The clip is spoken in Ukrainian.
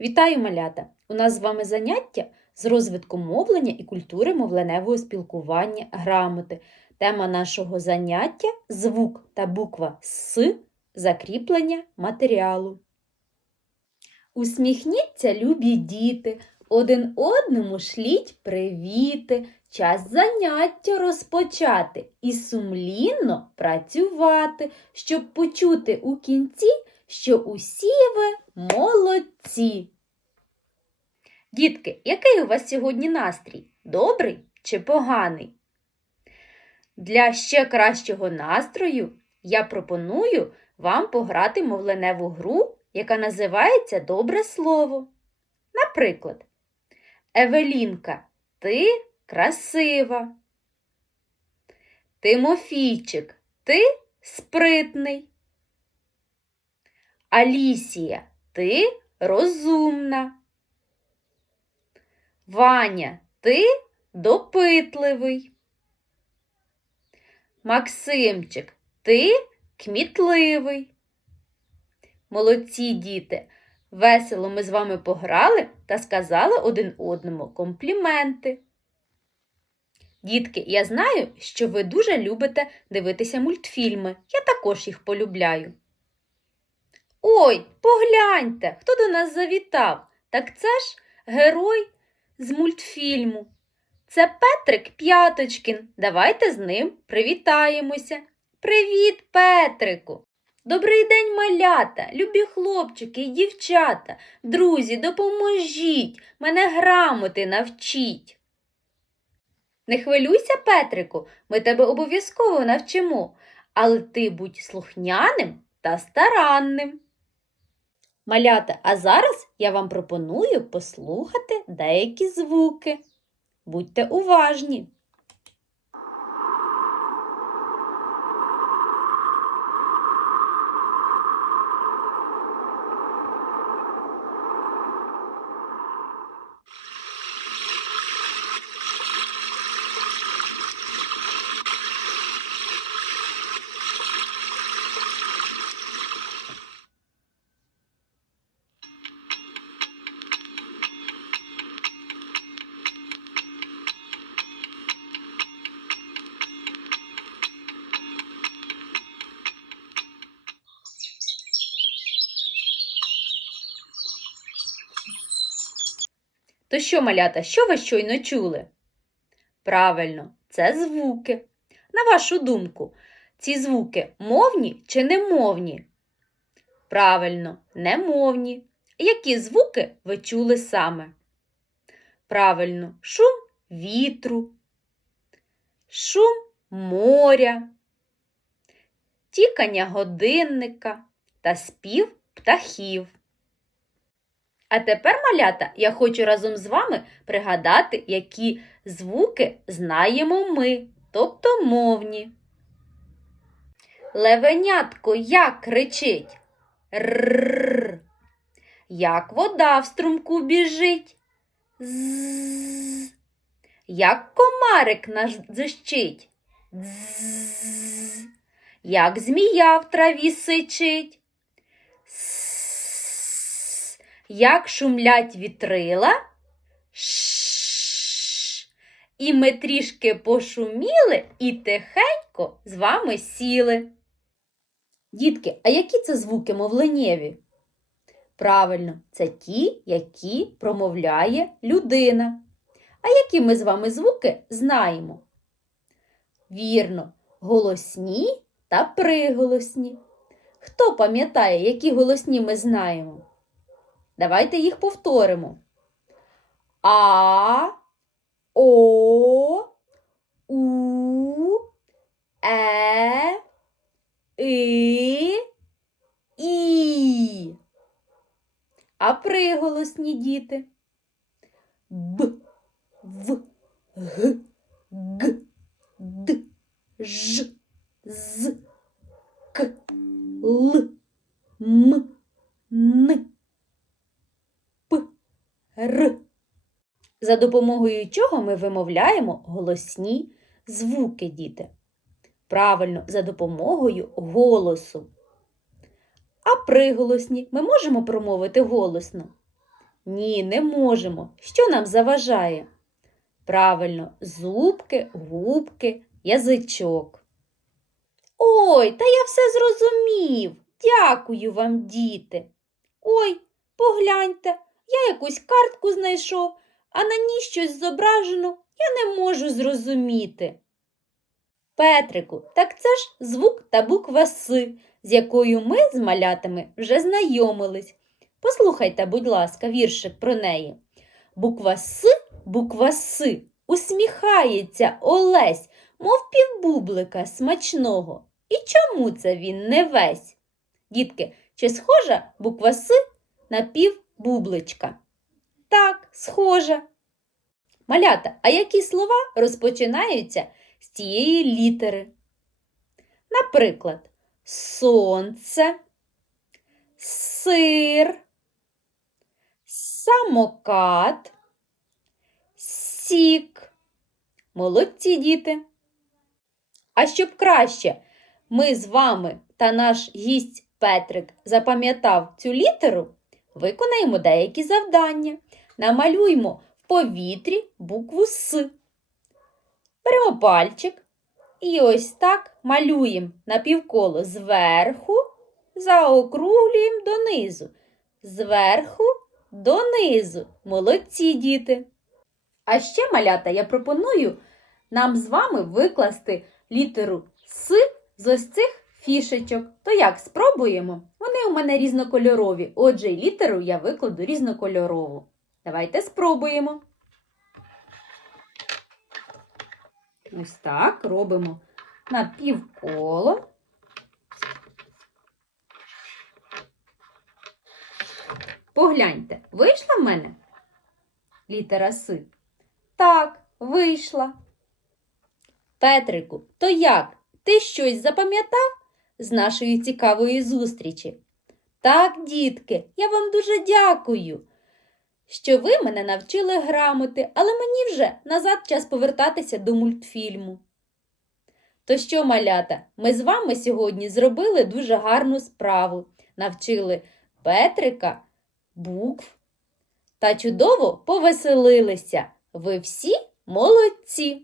Вітаю, малята! У нас з вами заняття з розвитку мовлення і культури мовленевого спілкування грамоти. Тема нашого заняття звук та буква С закріплення матеріалу. Усміхніться, любі діти, один одному шліть привіти, час заняття розпочати і сумлінно працювати, щоб почути у кінці, що усі ви молодці. Дітки, який у вас сьогодні настрій? Добрий чи поганий? Для ще кращого настрою я пропоную вам пограти мовленеву гру, яка називається Добре слово. Наприклад, Евелінка, ти красива. Тимофійчик, ти спритний. Алісія, ти розумна. Ваня, ти допитливий. Максимчик, ти кмітливий. Молодці діти! Весело ми з вами пограли та сказали один одному компліменти. Дітки, я знаю, що ви дуже любите дивитися мультфільми. Я також їх полюбляю. Ой, погляньте, хто до нас завітав? Так це ж герой з мультфільму. Це Петрик П'яточкін. Давайте з ним привітаємося. Привіт, Петрику! Добрий день, малята, любі хлопчики і дівчата. Друзі, допоможіть, мене грамоти навчіть. Не хвилюйся, Петрику, ми тебе обов'язково навчимо, але ти будь слухняним та старанним. Малята, а зараз я вам пропоную послухати деякі звуки. Будьте уважні. То що, малята, що ви щойно чули? Правильно, це звуки. На вашу думку, ці звуки мовні чи немовні? Правильно, немовні. Які звуки ви чули саме? Правильно, шум вітру, шум моря, тікання годинника та спів птахів. А тепер, малята, я хочу разом з вами пригадати, які звуки знаємо ми, тобто мовні. Левенятко як кричить? Рррр. Як вода в струмку біжить? З. Як комарик наш дзищить? Дз. Як змія в траві сичить? С. Як шумлять вітрила? Ш. І ми трішки пошуміли і тихенько з вами сіли. Дітки, а які це звуки мовленнєві? Правильно, це ті, які промовляє людина. А які ми з вами звуки знаємо? Вірно, голосні та приголосні. Хто пам'ятає, які голосні ми знаємо? Давайте їх повторимо. А, О, У, Е, И, І. А приголосні діти? Б, В, Г, Г, Д, Ж, З, К, Л, М, Н, Р. За допомогою чого ми вимовляємо голосні звуки, діти? Правильно, за допомогою голосу. А приголосні ми можемо промовити голосно? Ні, не можемо. Що нам заважає? Правильно, зубки, губки, язичок. Ой, та я все зрозумів. Дякую вам, діти. Ой, погляньте, я якусь картку знайшов, а на ній щось зображено, я не можу зрозуміти. Петрику, так це ж звук та буква С, з якою ми з малятами вже знайомились. Послухайте, будь ласка, віршик про неї. Буква С, буква С, усміхається Олесь, мов півбублика смачного. І чому це він не весь? Дітки, чи схожа буква С на півбубличка? Так, схожа. Малята, а які слова розпочинаються з цієї літери? Наприклад, сонце, сир, самокат, сік. Молодці діти. А щоб краще ми з вами та наш гість Петрик запам'ятав цю літеру, виконаємо деякі завдання. Намалюємо в повітрі букву С. Беремо пальчик і ось так малюємо напівколо зверху, заокруглюємо донизу. Зверху донизу. Молодці діти. А ще, малята, я пропоную нам з вами викласти літеру С з ось цих фішечок. То як спробуємо? Вони у мене різнокольорові, отже, і літеру я викладу різнокольорову. Давайте спробуємо. Ось так робимо напівколо. Погляньте, вийшла в мене літера С? Так, вийшла. Петрику, то як? Ти щось запам'ятав з нашої цікавої зустрічі? Так, дітки, я вам дуже дякую, що ви мене навчили грамоти, але мені вже назад час повертатися до мультфільму. То що, малята, ми з вами сьогодні зробили дуже гарну справу, навчили Петрика букв та чудово повеселилися. Ви всі молодці!